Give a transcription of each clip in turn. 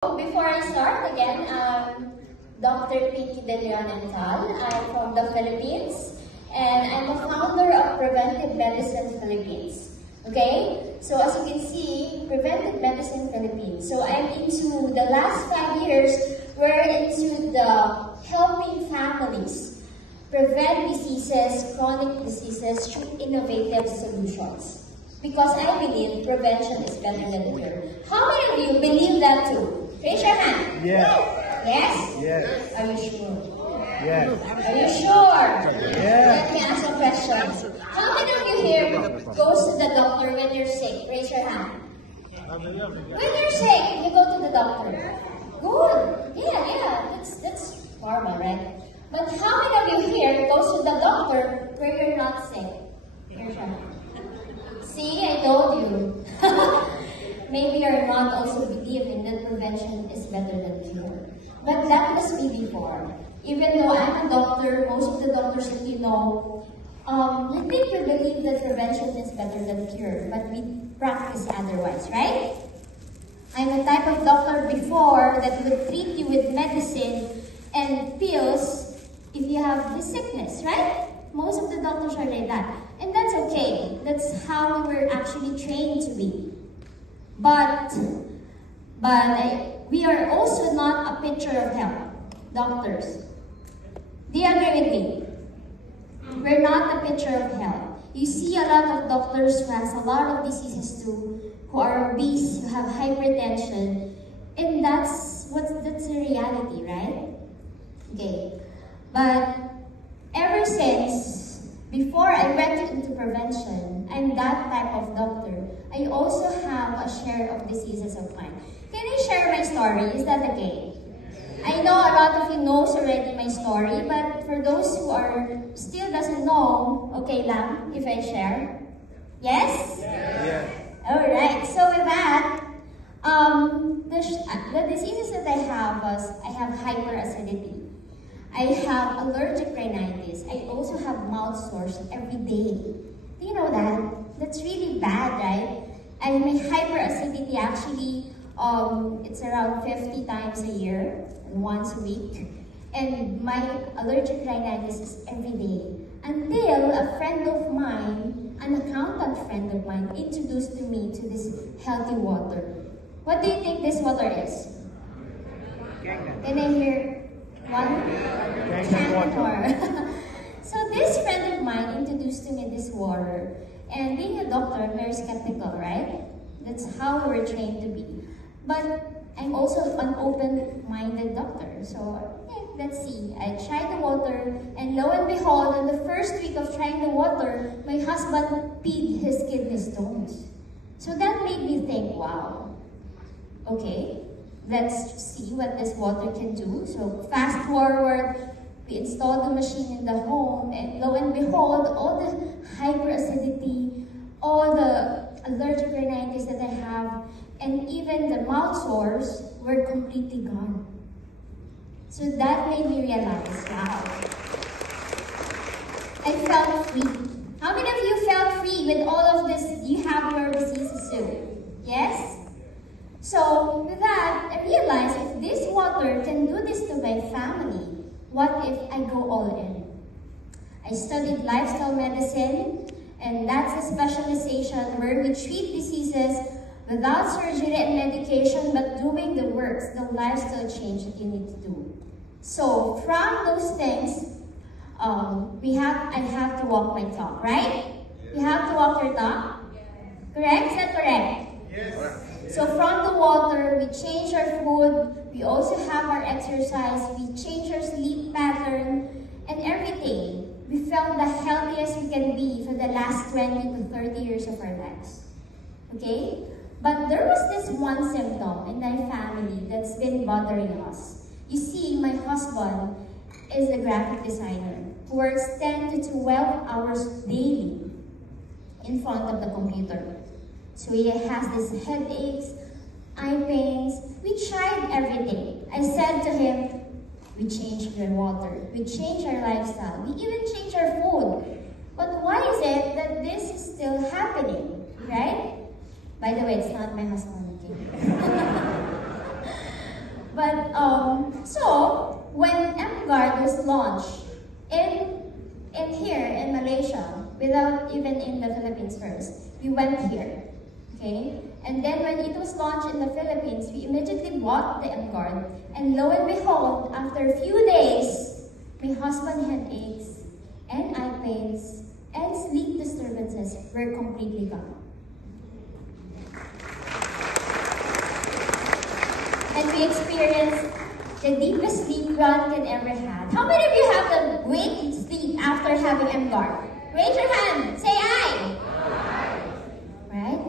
Before I start, again, Dr. Pinky De Leon Ental. I'm from the Philippines, and I'm a founder of Preventive Medicine Philippines. Okay? So as you can see, Preventive Medicine Philippines. So I'm into the last 5 years, we're into the helping families prevent diseases, chronic diseases through innovative solutions. Because I believe prevention is better than cure. How many of you believe that too? Raise your hand. Yes. Yes? Yes. Are you sure? Yes. Are you sure? Yes. Let me ask a question. How many of you here goes to the doctor when you're sick? Raise your hand. When you're sick, you go to the doctor. Good. Yeah. That's normal, right? But how many of you here goes to the doctor where you're not sick? Raise your hand. See, I told you. Maybe you're not also believing that prevention is better than cure. But that was me before. Even though I'm a doctor, most of the doctors that you know, I think we believe that prevention is better than cure, but we practice otherwise, right? I'm a type of doctor before that would treat you with medicine and pills if you have this sickness, right? Most of the doctors are like that. And that's okay. That's how we were actually trained to be. But we are also not a picture of health, doctors. Do you agree with me? We're not a picture of health. You see a lot of doctors who has a lot of diseases too, who are obese, who have hypertension, and that's the reality, right? Okay. But ever since, before I went into prevention, I'm that type of doctor. I also have a share of diseases of mine. Can I share my story? Is that okay? I know a lot of you knows already my story, but for those who are still doesn't know, okay lang, if I share? Yes? Yes. Alright, so with that, the diseases that I have was, I have hyperacidity. I have allergic rhinitis. I also have mouth sores every day. Do you know that? That's really bad, right? And my hyperacidity actually, it's around 50 times a year, once a week. And my allergic rhinitis is every day. Until a friend of mine, an accountant friend of mine, introduced to me to this healthy water. What do you think this water is? Can I hear? One? More. So this friend of mine introduced to me this water, and being a doctor, I'm very skeptical, right? That's how we're trained to be. But I'm also an open-minded doctor, so let's see. I tried the water, and lo and behold, in the first week of trying the water, my husband peed his kidney stones. So that made me think, wow, okay. Let's see what this water can do. So fast forward, we installed the machine in the home, and lo and behold, all the hyperacidity, all the allergic rhinitis that I have, and even the mouth sores were completely gone. So that made me realize, wow, I felt free. How many of you felt free with all of this? You have your diseases too? Yes? So, with that, I realized if this water can do this to my family, what if I go all in? I studied lifestyle medicine, and that's a specialization where we treat diseases without surgery and medication, but doing the works, the lifestyle change that you need to do. So, from those things, I have to walk my talk, right? You have to walk your talk? Correct? Is that correct? Yes. So from the water, we change our food, we also have our exercise, we change our sleep pattern, and everything. We felt the healthiest we can be for the last 20 to 30 years of our lives. Okay? But there was this one symptom in my family that's been bothering us. You see, my husband is a graphic designer who works 10 to 12 hours daily in front of the computer. So he has these headaches, eye pains. We tried everything. I said to him, we changed our water, we changed our lifestyle, we even changed our food. But why is it that this is still happening, right? By the way, it's not my husband. Okay? So when MGuard was launched in here in Malaysia, without even in the Philippines first, we went here, okay? And then when it was launched in the Philippines, we immediately bought the MGuard, and lo and behold, after a few days, my husband had aches and eye pains and sleep disturbances were completely gone. And we experienced the deepest sleep one can ever have. How many of you have a great sleep after having MGuard? Raise your hand. Say aye. Aye. Right?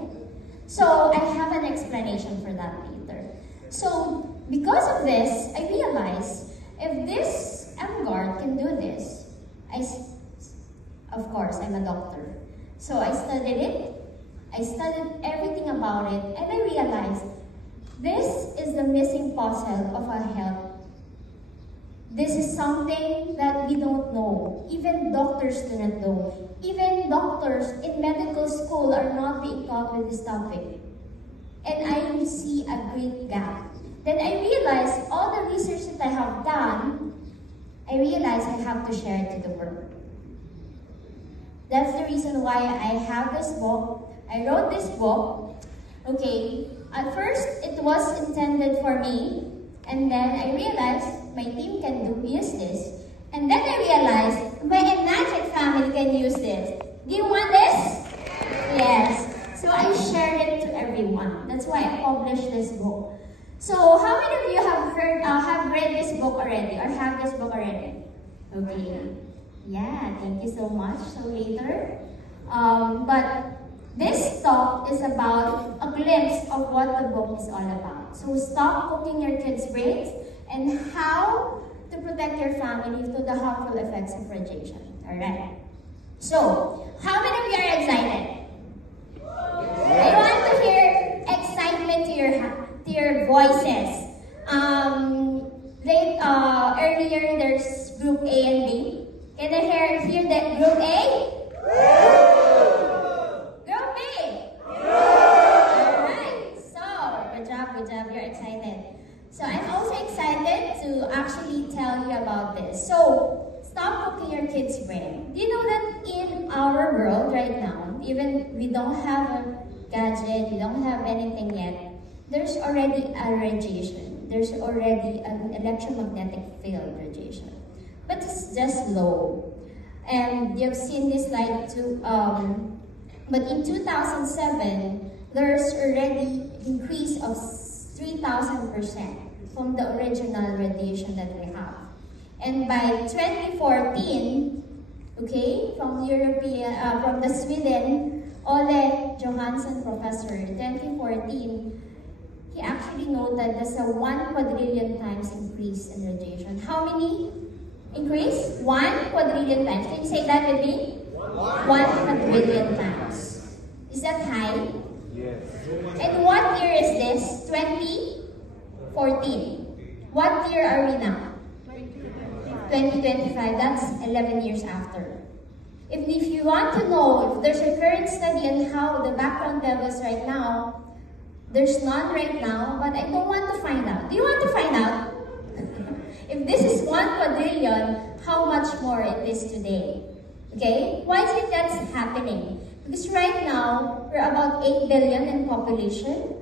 So I have an explanation for that later. So because of this, I realized if this MGuard can do this, of course, I'm a doctor. So I studied it. I studied everything about it, and I realized this is the missing puzzle of our health. This is something that we don't know. Even doctors do not know. Even doctors in medical school are not being taught with this topic. And I see a great gap. Then I realized all the research that I have done, I realized I have to share it to the world. That's the reason why I have this book. I wrote this book. Okay, at first it was intended for me, and then I realized my team can use this. And then I realized my Enagic family can use this. Do you want this? Yes. So I shared it to everyone. That's why I published this book. So how many of you have read this book already, or have this book already? Okay. Yeah, thank you so much. So later. But this talk is about a glimpse of what the book is all about. So stop cooking your kids' brains and how to protect your family to the harmful effects of radiation. Alright. So, how many of you are excited? I want to hear excitement to your voices. Earlier there's group A and B. Can I hear that group A? Group B? Alright, so good job, you're excited. So I'm also excited to actually tell you about this. So, stop cooking your kids' brain. Do you know that in our world right now, even we don't have a gadget, we don't have anything yet, there's already a radiation. There's already an electromagnetic field radiation. But it's just low. And you've seen this slide too. But in 2007, there's already increase of 3,000% from the original radiation that we have. And by 2014, okay, from the Sweden, Ole Johansson professor, 2014, he actually noted there's a 1 quadrillion times increase in radiation. How many increase? 1 quadrillion times. Can you say that with me? 1 quadrillion times. Is that high? Yes. And what year is this? 2014. What year are we now? 2025. That's 11 years after. If you want to know if there's a current study on how the background levels right now, there's none right now, but I don't want to find out. Do you want to find out? If this is 1 quadrillion, how much more it is today? Okay? Why is it that's happening? Because right now, we're about 8 billion in population,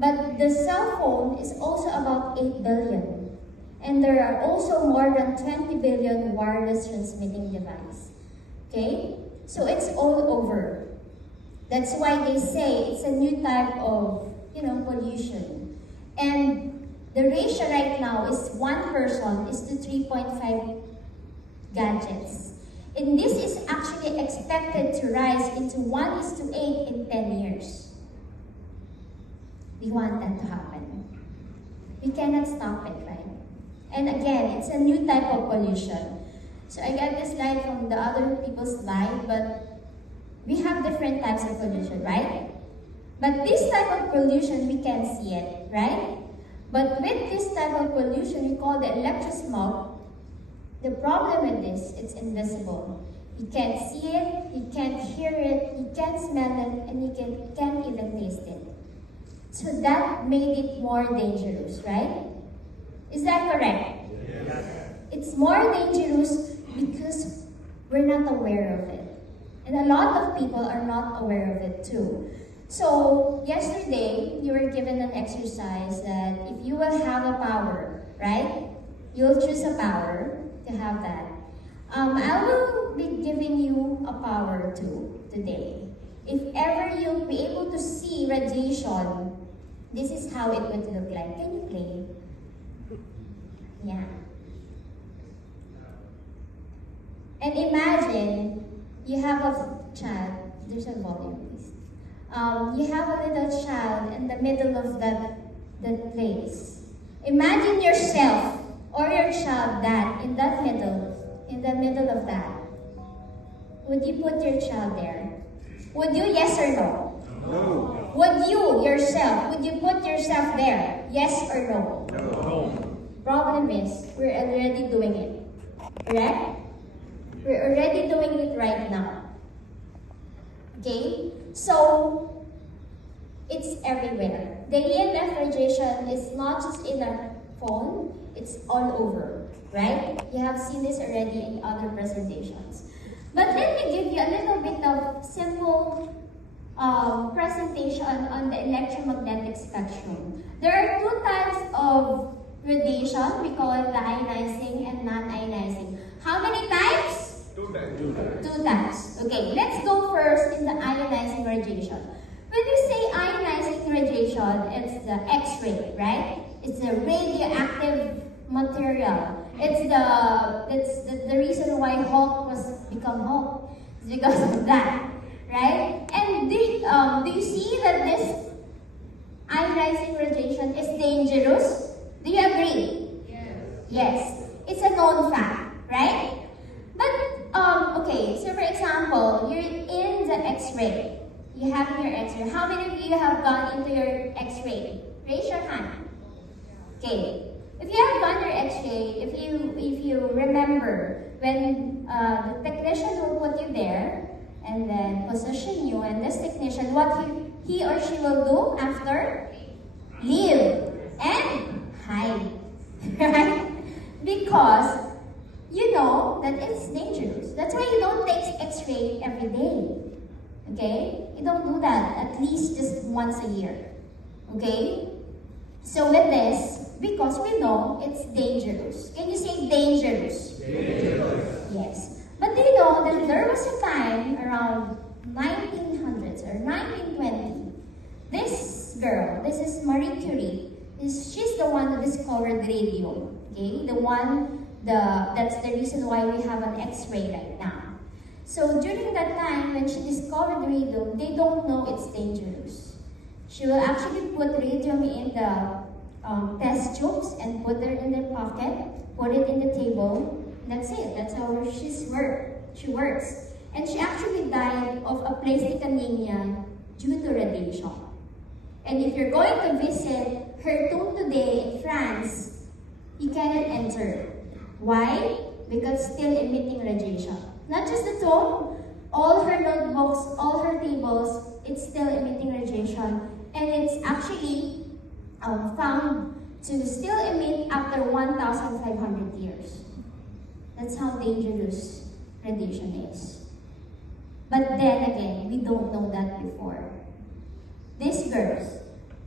but the cell phone is also about 8 billion. And there are also more than 20 billion wireless transmitting devices. Okay? So it's all over. That's why they say it's a new type of, pollution. And the ratio right now is 1 person is to 3.5 gadgets. And this is actually expected to rise into 1:8 in 10 years. We want that to happen. We cannot stop it, right? And again, it's a new type of pollution. So I got this slide from the other people's slide, but we have different types of pollution, right? But this type of pollution, we can see it, right? But with this type of pollution, we call the electrosmog. The problem with this, it's invisible. You can't see it, you can't hear it, you can't smell it, and you can't even taste it. So that made it more dangerous, right? Is that correct? Yes. It's more dangerous because we're not aware of it. And a lot of people are not aware of it too. So, yesterday, you were given an exercise that if you will have a power, right? You'll choose a power to have that. I will be giving you a power too today. If ever you'll be able to see radiation, this is how it would look like. Can you play? Yeah. And imagine you have a child. There's a volume, please. You have a little child in the middle of that place. Imagine yourself or your child in the middle of that. Would you put your child there? Would you, yes or no? No. Would you yourself, would you put yourself there? Yes or no? No. Problem is, we're already doing it. Correct? We're already doing it right now. Okay? So, it's everywhere. The EMF radiation is not just in our phone, it's all over. Right? You have seen this already in other presentations. But let me give you a little bit of simple presentation on the electromagnetic spectrum. There are two types of radiation. We call it the ionizing and non-ionizing. How many types? Two times. Two types. Okay, let's go first in the ionizing radiation. When we say ionizing radiation, it's the X-ray, right? It's a radioactive material. It's the reason why Hulk was become Hulk. It's because of that, right? And do you see that this ionizing radiation is dangerous? Do you agree? Yes. Yes. It's a known fact, right? But okay. So for example, you're in the X-ray. You have your X-ray. How many of you have gone into your X-ray? Raise your hand. Okay. If you have done your X-ray, if you remember when the technician will put you there and then position you, and this technician, what he or she will do after? Leave and hide, right? Because you know that it's dangerous. That's why you don't take X-ray every day. Okay? You don't do that at least just once a year. Okay? So with this, because we know it's dangerous. Can you say dangerous? Dangerous. Yes. But do you know that there was a time around 1900s or 1920, this girl, this is Marie Curie, she's the one who discovered radium. Okay? That's the reason why we have an X-ray right now. So during that time, when she discovered radium, they don't know it's dangerous. She will actually put radium in the test tubes and put it in their pocket, put it in the table. That's it. That's how she works. And she actually died of aplastic anemia due to radiation. And if you're going to visit her tomb today in France, you cannot enter. Why? Because still emitting radiation. Not just the tomb, all her notebooks, all her tables, it's still emitting radiation. And it's actually found to still emit after 1,500 years. That's how dangerous radiation is. But then again, we don't know that before. These girls,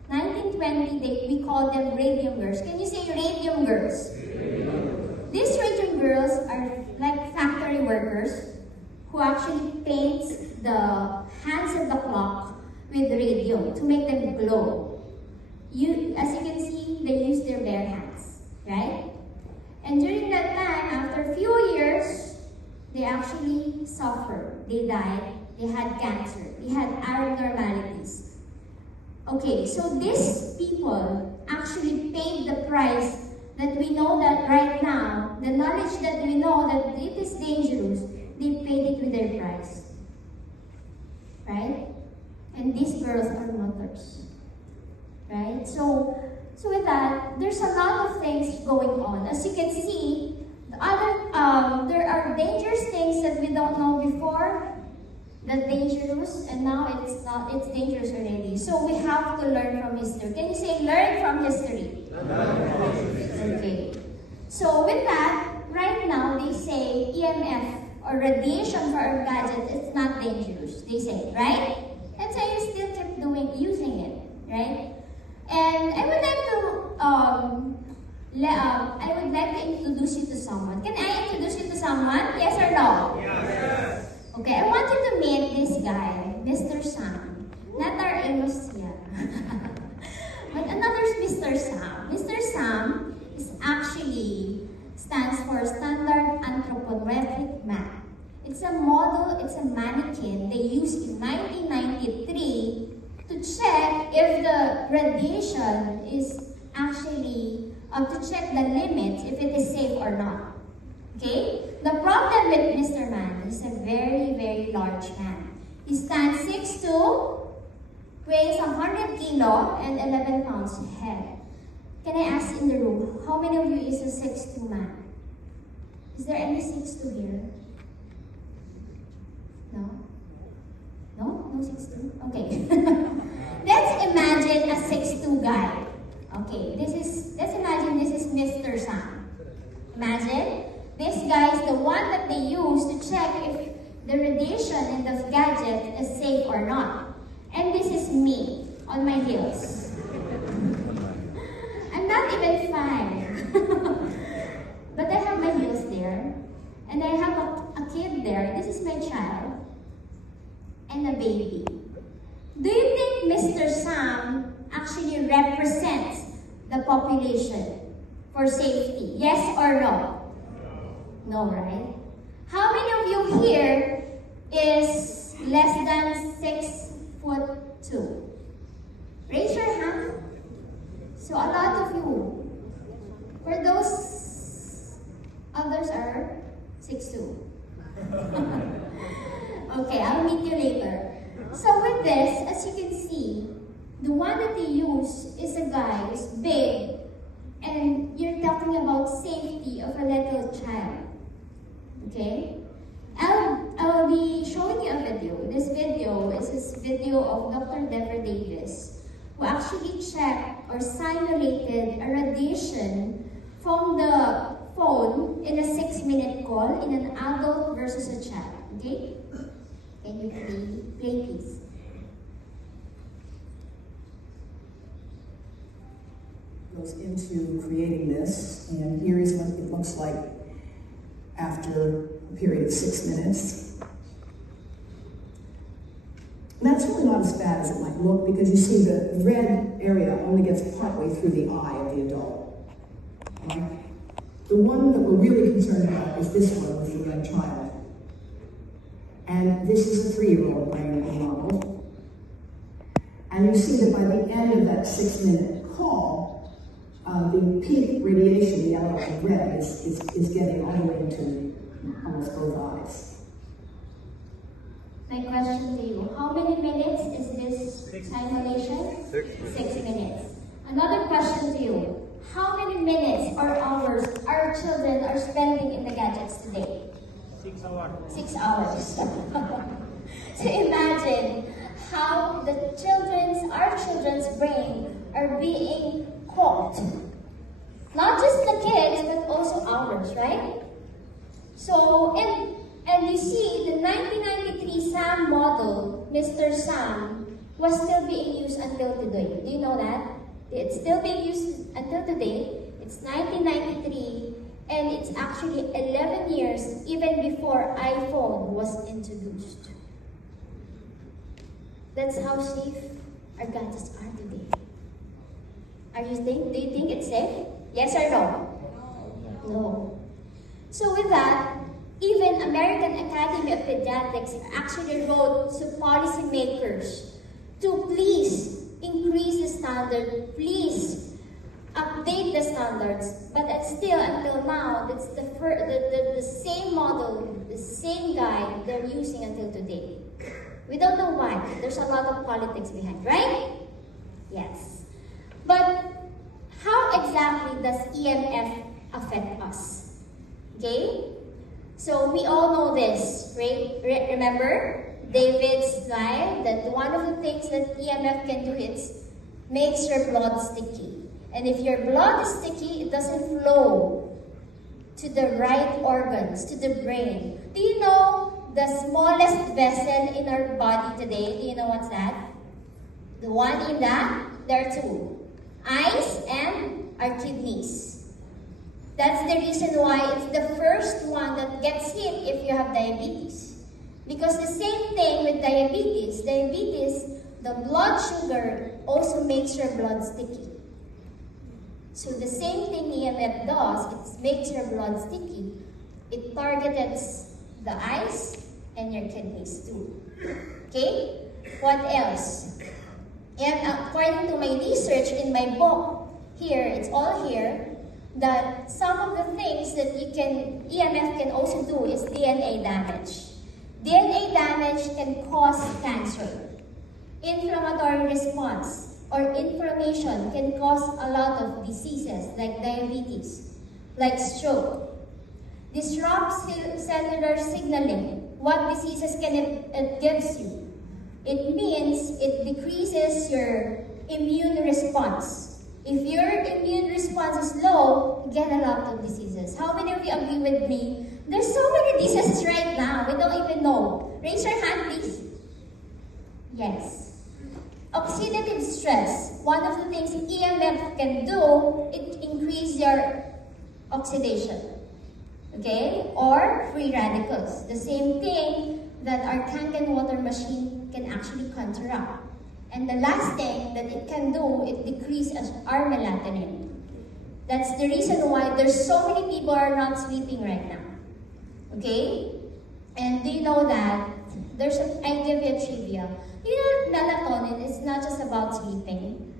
1920, we call them radium girls. Can you say radium girls? Radium. These radium girls are like factory workers who actually paint the hands of the clock with radium to make them glow. As you can see, they use their bare hands, right? And during that time, after a few years, they actually suffered. They died. They had cancer. They had abnormalities. Okay, so these people actually paid the price that we know that right now, the knowledge that we know that it is dangerous, they paid it with their price. Right? And these girls are mothers. Right? So with that, there's a lot of things going on. As you can see, there are dangerous things that we don't know before, that's dangerous, and now it's dangerous already. So we have to learn from history. Can you say learn from history? Okay. So with that, right now they say EMF or radiation for our gadget is not dangerous. They say, right? And so you still keep using it, right? And I would like to introduce you to someone. Can I introduce you to someone? Yes or no? Yes. Okay, I want you to meet this guy, Mr. Sam. Not our Amos here. But another Mr. Sam. Mr. Sam is actually stands for Standard Anthropometric Map. It's a model, it's a mannequin they used in 1993 to check if the radiation is actually, to check the limits, if it is safe or not. Okay? The problem with Mr. Man is a very, very large man. He stands 6'2", weighs 100 kilo, and 11 pounds head. Can I ask in the room, how many of you is a 6'2" man? Is there any 6'2" here? No? No? No 6'2"? Okay. Let's imagine a 6'2" guy. Okay, let's imagine this is Mr. Sam. Imagine, this guy is the one that they use to check if the radiation in the gadget is safe or not. And this is me, on my heels. I'm not even 5. But I have my heels there. And I have a kid there. This is my child. And a baby. Do you think Mr. Sam actually represents the population for safety? Yes or no? No, right? How many of you here is less than 6'2"? Raise your hand. So a lot of you. For those others are 6'2". Okay, I'll meet you later. So with this, as you can see, the one that they use is a guy who's big, and you're talking about safety of a little child. Okay? I'll be showing you a video. This video is a video of Dr. Deborah Davis, who actually checked or simulated a radiation from the phone in a 6-minute call in an adult versus a child. Okay? Can you play please? Goes into creating this, and here is what it looks like after a period of 6 minutes. And that's really not as bad as it might look, because you see the red area only gets partway through the eye of the adult. Right? The one that we're really concerned about is this one with the young child. And this is a 3-year-old brain model. And you see that by the end of that 6-minute call, the peak radiation, the yellow and red, is getting all the way into almost both eyes. My question to you, how many minutes is this simulation? 6 minutes. Another question to you, how many minutes or hours our children are spending in the gadgets today? 6 hours. 6 hours. So imagine how our children's brain are being cooked. Not just the kids, but also ours, right? So, and you see, the 1993 SAM model, Mr. SAM, was still being used until today. Do you know that? It's still being used until today. It's 1993, and it's actually 11 years even before iPhone was introduced. That's how safe our gadgets are today. Do you think it's safe? Yes or no? No. So with that, even American Academy of Pediatrics actually wrote to policymakers to please increase the standard, please update the standards. But still, until now, that's the same model, the same guide they're using until today. We don't know why. There's a lot of politics behind, right? Yes. But how exactly does EMF affect us? Okay? So we all know this, right? Remember David's slide that one of the things that EMF can do is makes your blood sticky. And if your blood is sticky, it doesn't flow to the right organs, to the brain. Do you know the smallest vessel in our body today? Do you know what's that? The one in there are two. Eyes and our kidneys. That's the reason why it's the first one that gets hit if you have diabetes. Because the same thing with diabetes. The blood sugar also makes your blood sticky. So the same thing EMF does, it makes your blood sticky. It targets the eyes and your kidneys too. Okay? What else? And according to my research in my book, here, it's all here, that some of the things that EMF can also do is DNA damage. DNA damage can cause cancer. Inflammatory response or inflammation can cause a lot of diseases like diabetes, like stroke. Disrupts cellular signaling. What diseases can it gives you? It means it decreases your immune response. If your immune response is low, you get a lot of diseases. How many of you agree with me? There's so many diseases right now, we don't even know. Raise your hand, please. Yes. Oxidative stress. One of the things EMF can do, it increase your oxidation. Okay? Or free radicals. The same thing that our Kangen water machine can actually counteract. And the last thing that it can do, it decreases our melatonin. That's the reason why there's so many people are not sleeping right now. Okay? And do you know that I give you a trivia. Do you know that melatonin is not just about sleeping?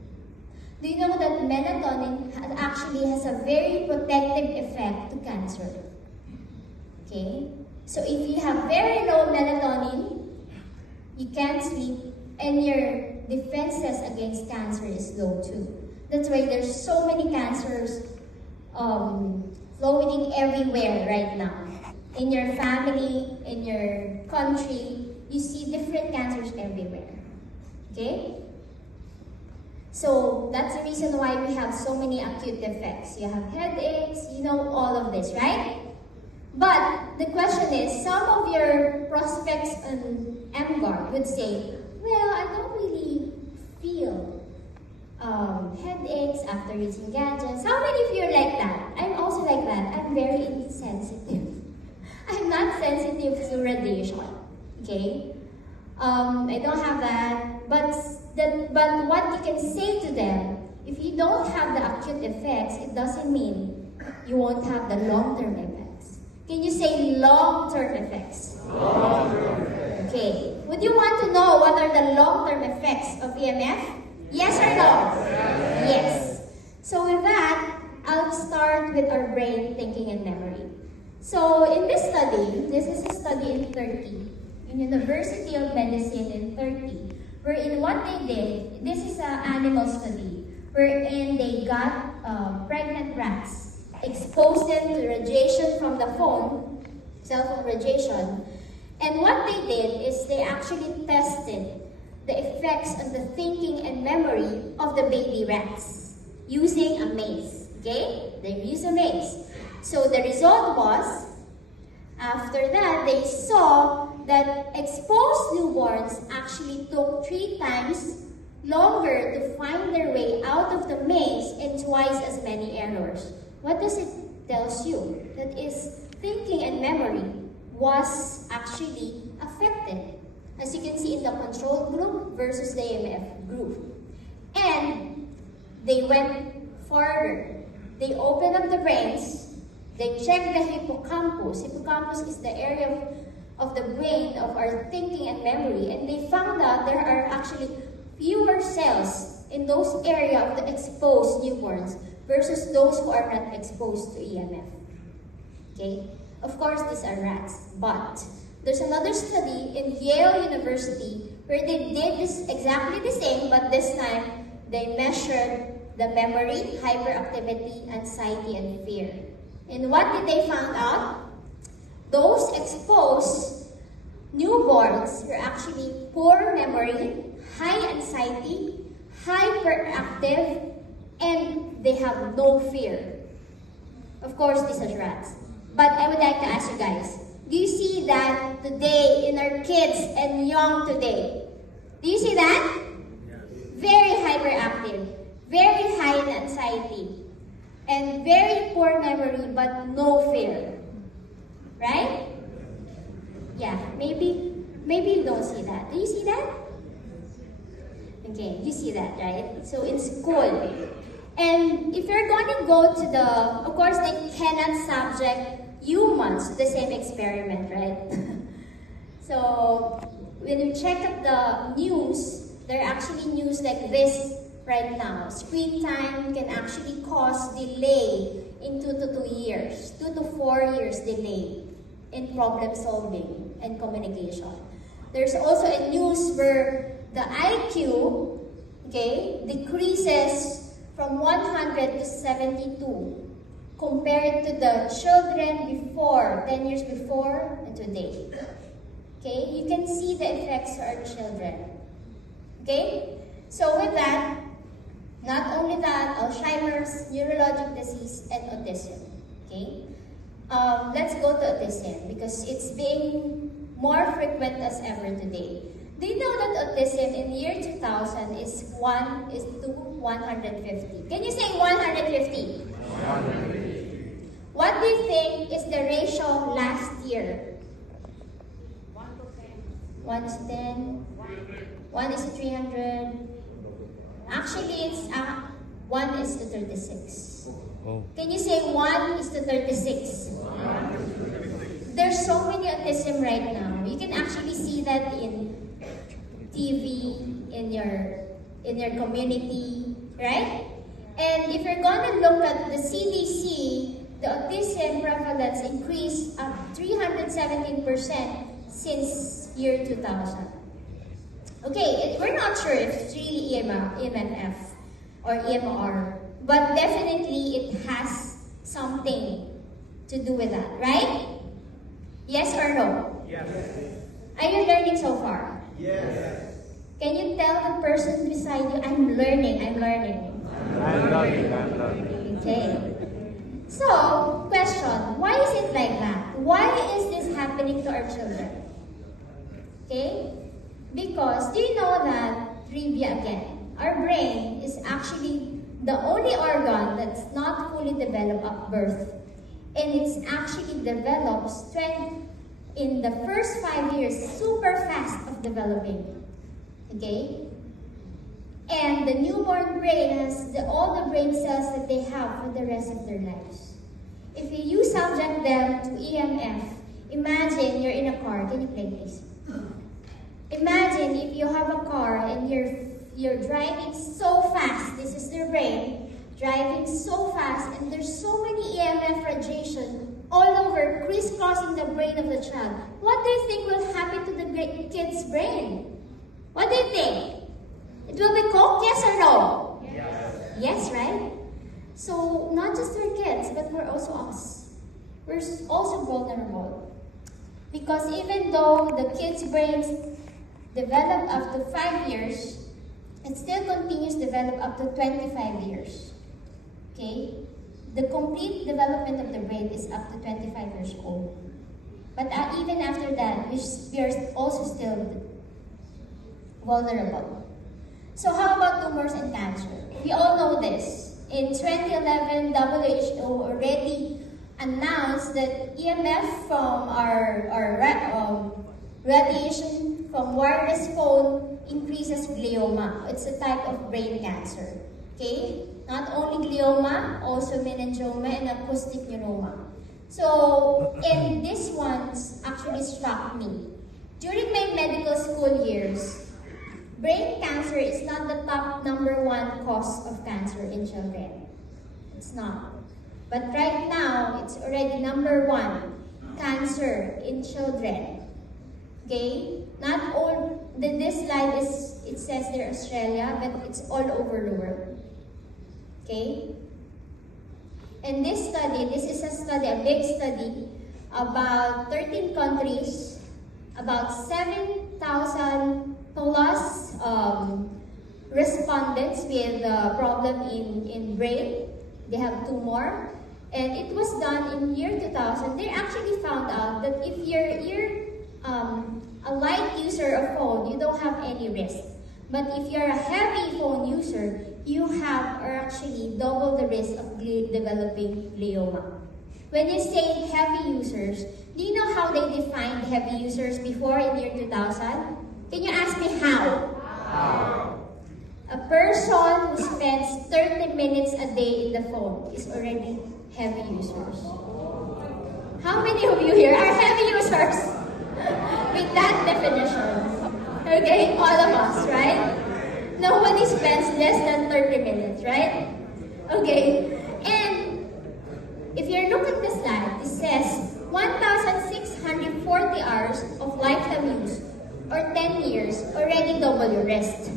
Do you know that melatonin actually has a very protective effect to cancer? Okay? So if you have very low melatonin, you can't sleep, and your defenses against cancer is low too. That's why there's so many cancers floating everywhere right now. In your family, in your country, you see different cancers everywhere. Okay? So that's the reason why we have so many acute effects. You have headaches, you know all of this, right? But the question is, some of your prospects on MGuard would say, well, I don't really feel headaches after using gadgets. How many of you are like that? I'm also like that. I'm very insensitive. I'm not sensitive to radiation. Okay? I don't have that. But what you can say to them, if you don't have the acute effects, it doesn't mean you won't have the long-term effects. Can you say long-term effects? Long-term effects. Okay. Would you want to know what are the long-term effects of EMF? Yes or no? Yes. So with that, I'll start with our brain, thinking, and memory. So in this study, this is a study in Turkey, in University of Medicine in Turkey, wherein what they did, this is an animal study, wherein they got pregnant rats, exposed them to radiation from the phone, cell phone radiation, and what they did is they actually tested the effects on the thinking and memory of the baby rats using a maze. Okay? They used a maze. So the result was, after that, they saw that exposed newborns actually took 3 times longer to find their way out of the maze and twice as many errors. What does it tell you? That is, thinking and memory was actually affected, as you can see in the control group versus the EMF group. And they went further. They opened up the brains. They checked the hippocampus. Hippocampus is the area of the brain of our thinking and memory. And they found out there are actually fewer cells in those areas of the exposed newborns versus those who are not exposed to EMF. Okay? Of course, these are rats. But there's another study in Yale University where they did this exactly the same, but this time they measured the memory, hyperactivity, anxiety, and fear. And what did they find out? Those exposed newborns were actually poor memory, high anxiety, hyperactive, and they have no fear. Of course, these are rats. But I would like to ask you guys, do you see that today in our kids and young today? Do you see that? Very hyperactive, very high in anxiety, and very poor memory but no fear. Right? Yeah, maybe you don't see that. Do you see that? Okay, you see that, right? So in school. And if you're going to go to the, of course they cannot subject humans to the same experiment, right? So when you check out the news, there are actually news like this right now. Screen time can actually cause delay in 2 to 2 years, 2 to 4 years delay in problem solving and communication. There's also a news where the IQ, okay, decreases from 100 to 72 compared to the children before, 10 years before and today. Okay, you can see the effects to our children. Okay, so with that, not only that, Alzheimer's, neurologic disease, and autism. Okay, let's go to autism because it's being more frequent as ever today. Do you know that autism in the year 2000 is 1 is to 150? Can you say 150? 150. What do you think is the ratio last year? 1 to 10. 1 is to 300. Actually, it's 1 is to 36. Oh. Can you say 1 is to 36? There's so many autism right now. You can actually see that in TV, in your community, right? And if you're going to look at the CDC, the autism prevalence increased up 317% since year 2000. Okay, we're not sure if it's really EMF or EMR, but definitely it has something to do with that, right? Yes or no? Yes. Are you learning so far? Yes. Can you tell the person beside you, I'm learning, I'm learning? I'm learning. Okay. So, question, why is it like that? Why is this happening to our children? Okay? Because, do you know that, trivia again, our brain is actually the only organ that's not fully developed at birth. And it's actually developed strength in the first 5 years, super fast of developing. Okay? And the newborn brain has all the brain cells that they have for the rest of their lives. If you subject them to EMF, imagine you're in a car. Can you play, please? Imagine if you have a car and you're driving so fast. This is the brain driving so fast, and there's so many EMF radiation all over, crisscrossing the brain of the child. What do you think will happen to the kid's brain? What do you think? It will be cooked, yes or no? Yes. Yes, right? So, not just our kids, but we're also us. We're also vulnerable. Because even though the kids' brains develop up to 5 years, it still continues to develop up to 25 years. Okay? The complete development of the brain is up to 25 years old. But even after that, we are also still vulnerable. So how about tumors and cancer? We all know this. In 2011, WHO already announced that EMF from our radiation from wireless phone increases glioma. It's a type of brain cancer. Okay? Not only glioma, also meningioma and acoustic neuroma. So, and this one's actually struck me. During my medical school years, brain cancer is not the top #1 cause of cancer in children. It's not. But right now, it's already #1 cancer in children. Okay? Not all, this slide is, it says there Australia, but it's all over the world. Okay? And this study, this is a study, a big study, about 13 countries, about 7,000 plus respondents with a problem in brain. They have tumor. And it was done in year 2000. They actually found out that if you're a light user of phone, you don't have any risk. But if you're a heavy phone user, you have or actually double the risk of developing glioma. When you say heavy users, do you know how they defined heavy users before in year 2000? Can you ask me how? A person who spends 30 minutes a day in the phone is already heavy users. How many of you here are heavy users? With that definition. Okay, all of us, right? Nobody spends less than 30 minutes, right? Okay, and if you look at the slide, it says 1,640 hours of lifetime use, or 10 years, already double your rest.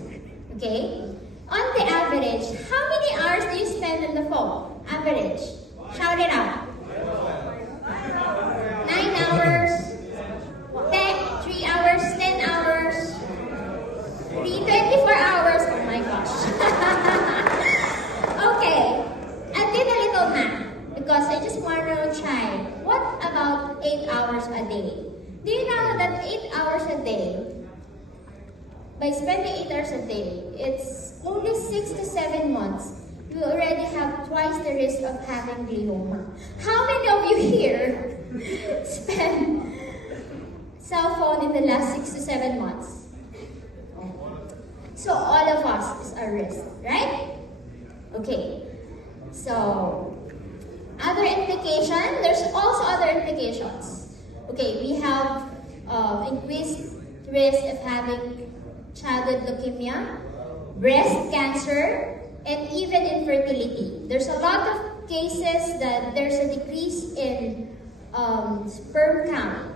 Okay? On the average, how many hours do you spend on the phone? Average. Shout it out. 9 hours, 3 hours, 10 hours, 24 hours. Oh my gosh. Okay, I did a little math because I just want to try. What about 8 hours a day? Do you know that 8 hours a day, by spending 8 hours a day, it's only 6 to 7 months, you already have twice the risk of having glioma. How many of you here spend cell phone in the last 6 to 7 months? So all of us is a risk, right? Okay, so other implication, there's also other implications. Okay, we have increased risk of having childhood leukemia, breast cancer, and even infertility. There's a lot of cases that there's a decrease in sperm count.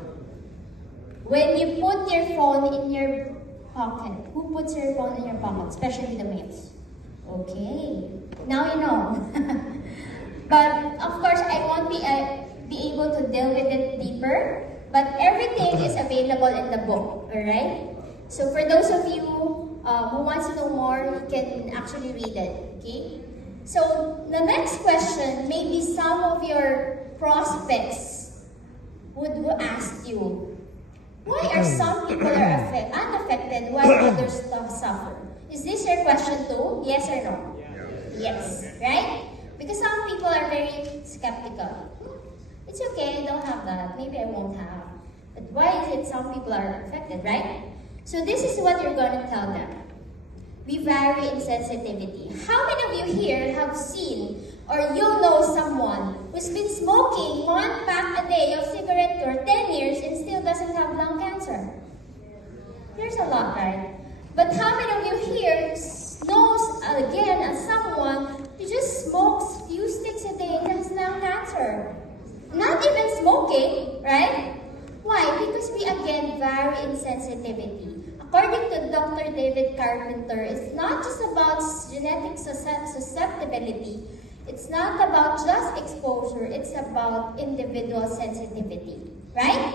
When you put your phone in your pocket, who puts your phone in your pocket? Especially the males. Okay, now you know. But of course, I won't be able to deal with it deeper. But everything is available in the book, alright? So for those of you who wants to know more, you can actually read it, okay? So the next question, maybe some of your prospects would ask you, why are some people unaffected while others suffer? Is this your question too? Yes or no? Yes, right? Because some people are very skeptical. It's okay, I don't have that. Maybe I won't have. But why is it some people are affected, right? So this is what you're going to tell them. We vary in sensitivity. How many of you here have seen or you know someone who's been smoking 1 pack a day of cigarette for 10 years and still doesn't have lung cancer? There's a lot, right? But how many of you here knows, again, someone who just smokes few sticks a day and has lung cancer? Not even smoking, right? Why? Because we again vary in sensitivity. According to Dr. David Carpenter, it's not just about genetic susceptibility. It's not about just exposure. It's about individual sensitivity, right?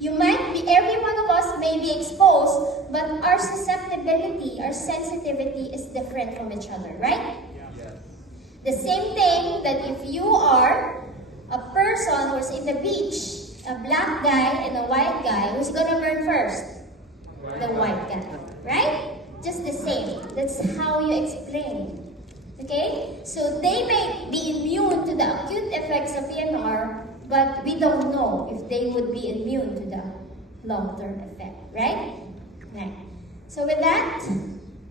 Every one of us may be exposed, but our susceptibility, our sensitivity is different from each other, right? Yes. The same thing that if you are a person who's in the beach, a black guy and a white guy, who's gonna burn first? The white guy, right? Just the same. That's how you explain. Okay? So they may be immune to the acute effects of PNR, but we don't know if they would be immune to the long-term effect, right? Right. So with that,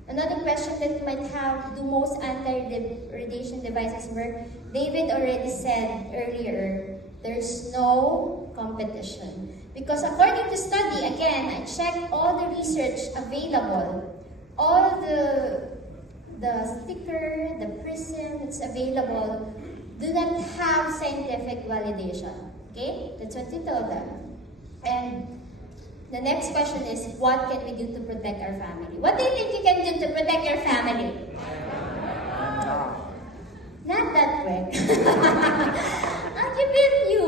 another question that you might have, do most anti-radiation devices work? David already said earlier, there's no competition. Because according to study, again, I checked all the research available, all the sticker, the prism that's available, do not have scientific validation. Okay? That's what you told them. And the next question is, what can we do to protect our family? What do you think you can do to protect your family? Not that quick. I'll give it you.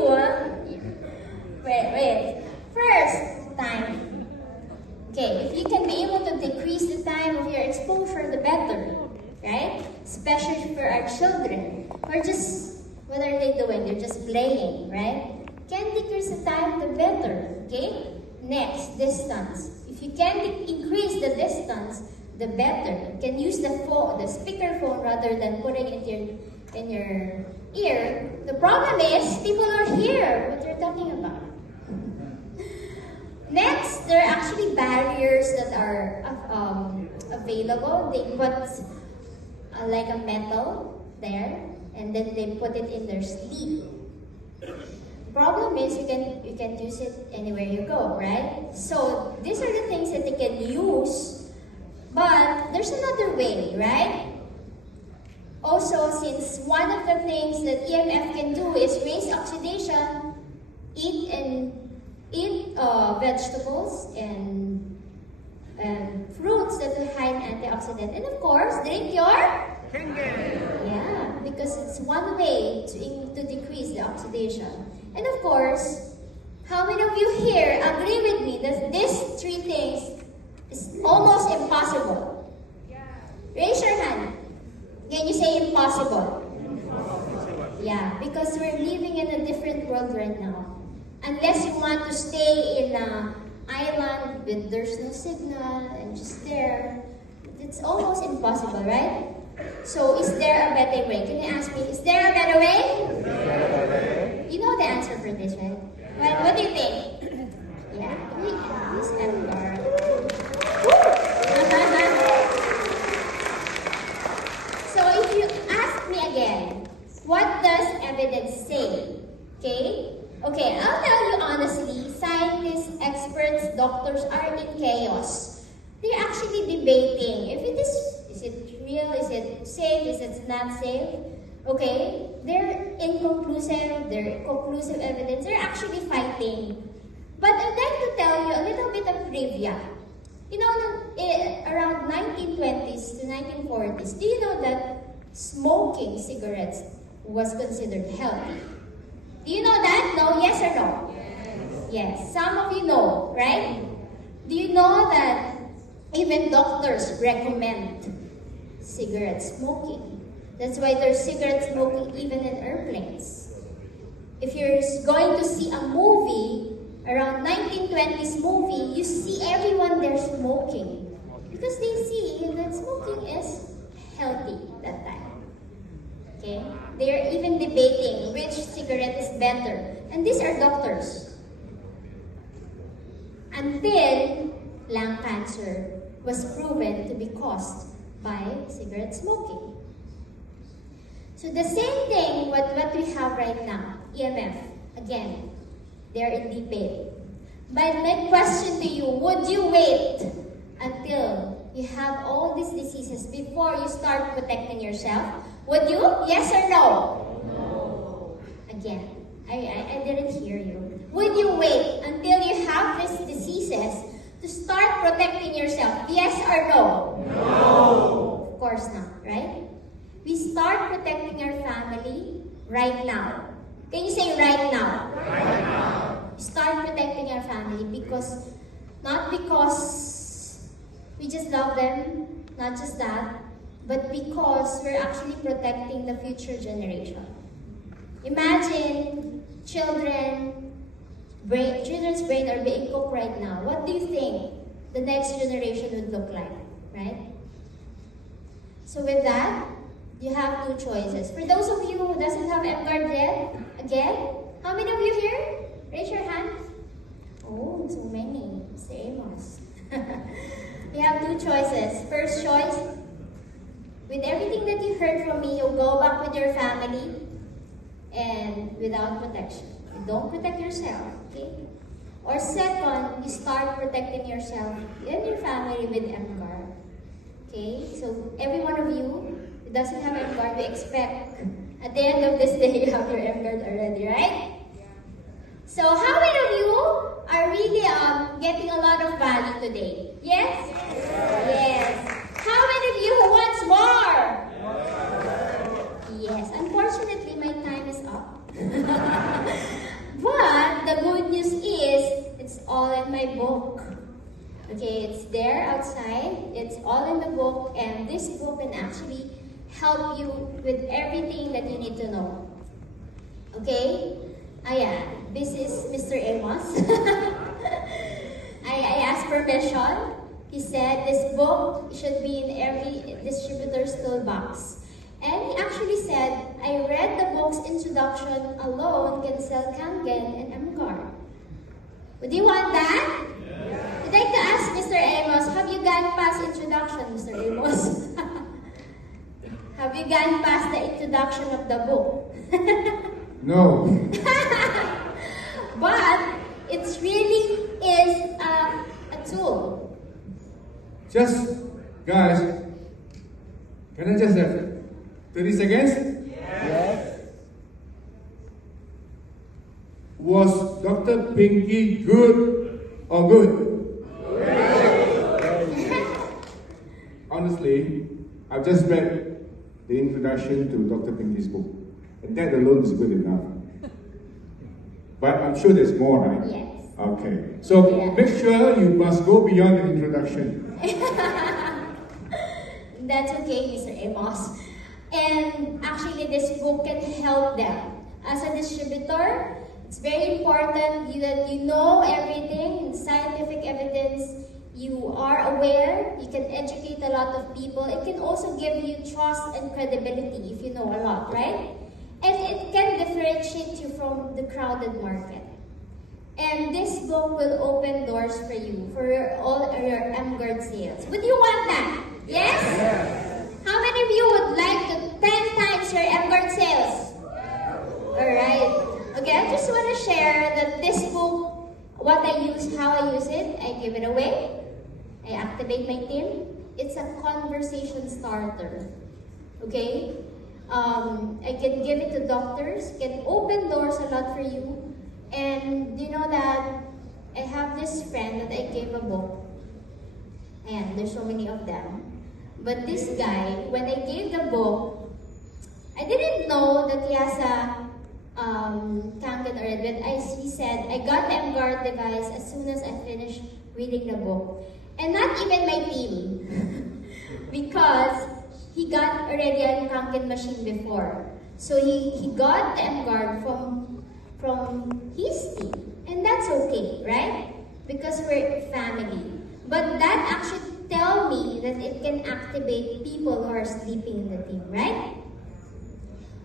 Wait. First, time. Okay, if you can be able to decrease the time of your exposure, the better. Right? Especially for our children. Or just, what are they doing? displaying, right? Can decrease the time, the better, okay? Next, distance. If you can increase the distance, the better. You can use the phone, the speaker phone, rather than putting it in your ear. The problem is, people are here, what you're talking about. Next, there are actually barriers that are available. They put like a metal there, and then they put it in their sleeve. The problem is you can use it anywhere you go, right? So these are the things that they can use, but there's another way, right? Also, since one of the things that EMF can do is raise oxidation, eat vegetables and fruits that are high in antioxidant, and of course, drink your yeah, because it's one way to decrease the oxidation. And of course, how many of you here agree with me that these three things is almost impossible? Raise your hand. Can you say impossible? Yeah, because we're living in a different world right now. Unless you want to stay in an island with there's no signal and just there, it's almost impossible, right? So, is there a better way? Can you ask me, is there a better way? You know the answer for this, right? Well, what do you think? Yeah, we can use MR. So, if you ask me again, what does evidence say? Okay, I'll tell you honestly, scientists, experts, doctors are in chaos. They're actually debating if is it real, is it safe, is it not safe? Okay, they're inconclusive, they're conclusive evidence, they're actually fighting. But I'd like to tell you a little bit of trivia. You know, around 1920s to 1940s, do you know that smoking cigarettes was considered healthy? Do you know that? No? Yes or no? Yes. Some of you know, right? Do you know that even doctors recommend cigarette smoking? That's why there's cigarette smoking even in airplanes. If you're going to see a movie, around 1920s movie, you see everyone there smoking. Because they see that smoking is healthy that time. Okay? They are even debating which cigarette is better. And these are doctors. Until lung cancer was proven to be caused by cigarette smoking. So the same thing what we have right now, EMF, again, they're in debate. But my question to you, would you wait until you have all these diseases before you start protecting yourself? Would you? Yes or no? No. Again, I didn't hear you. Would you wait until you have these diseases to start protecting yourself? Yes or no? No. Of course not, right? We start protecting our family right now. Can you say right now? Right now. We start protecting our family because, not because we just love them, not just that, but because we're actually protecting the future generation. Imagine children's brain are being cooked right now. What do you think the next generation would look like, right? So with that, you have two choices. For those of you who doesn't have MGuard yet, again, how many of you here? Raise your hand. Oh, so many. Mr. Amos. You have two choices. First choice, with everything that you heard from me, you'll go back with your family and without protection. You don't protect yourself, okay? Or second, you start protecting yourself and your family with MGuard. Okay? So every one of you who doesn't have MGuard, we expect at the end of this day you have your MGuard already, right? So how many of you are really getting a lot of value today? Yes? Yes. How many of you who wants more? Yes. Unfortunately, my time is up. But the good news is, it's all in my book. Okay, it's there outside. It's all in the book, and this book can actually help you with everything that you need to know. Okay? Yeah, this is Mr. Amos. I asked permission. He said this book should be in every distributor's toolbox. And he actually said, I read the book's introduction alone can sell Kangen and Emguard. Would you want that? Yeah. I'd like to ask Mr. Amos, have you gone past introduction, Mr. Amos? Have you gone past the introduction of the book? No. But it really is a tool. Just, guys, can I just have 30 seconds? Yes. Was Dr. Pinky good or good? Honestly, I've just read the introduction to Dr. Pinky's book, and that alone is good enough. But I'm sure there's more, right? Yes. Okay. So make sure you must go beyond the introduction. That's okay, Mr. Amos. And actually, this book can help them. As a distributor, it's very important that you know everything, scientific evidence, you are aware, you can educate a lot of people. It can also give you trust and credibility if you know a lot, right? And it can differentiate you from the crowded market. And this book will open doors for you, for all your Emguard sales. Would you want that? Yes? Yes. How many of you would like to 10 times your Emguard sales? Alright. Okay, I just want to share that this book, what I use, how I use it, I give it away. I activate my team. It's a conversation starter. Okay? I can give it to doctors, can open doors a lot for you. And you know that I have this friend that I gave a book. And there's so many of them. But this guy, when I gave the book, I didn't know that he has a Kangen already. But he said, I got the Emguard device as soon as I finished reading the book. And not even my team. Because he got already a Kangen machine before. So he got the Emguard from his team. And that's okay, right? Because we're a family. But that actually tells me that it can activate people who are sleeping in the team, right?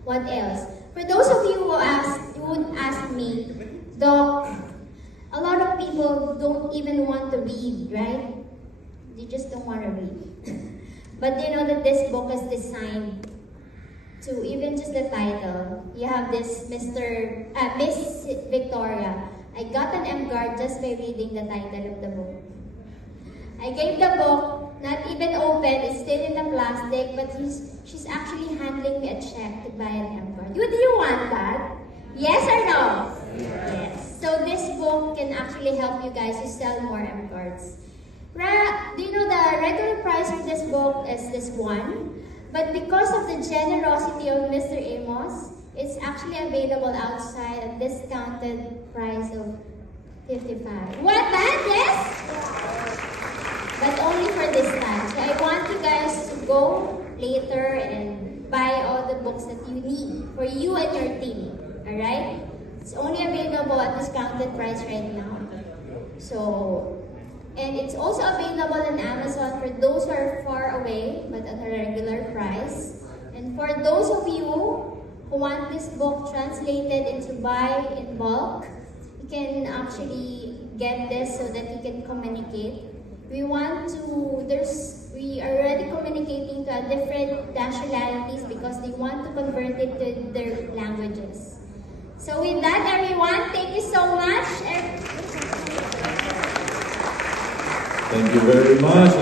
What else? For those of you who would ask me, Doc, a lot of people don't even want to read, right? They just don't want to read. But you know that this book is designed to, even just the title, you have this Miss Victoria. I got an Emguard just by reading the title of the book. I gave the book, not even open, it's still in the plastic, but she's actually handling me a check to buy an Emguard. Do you want that? Yes or no? Yes. So this book can actually help you guys to sell more Emguards. Do you know the regular price of this book is this one? But because of the generosity of Mr. Amos, it's actually available outside at discounted price of $55. Want that? Yes? But only for this time. So I want you guys to go later and buy all the books that you need for you and your team. Alright? It's only available at discounted price right now. So, and it's also available on Amazon for those who are far away, but at a regular price. And for those of you who want this book translated into buy in bulk, you can actually get this so that you can communicate. We are already communicating to different nationalities because they want to convert it to their languages. So with that, everyone, thank you so much. Thank you very much.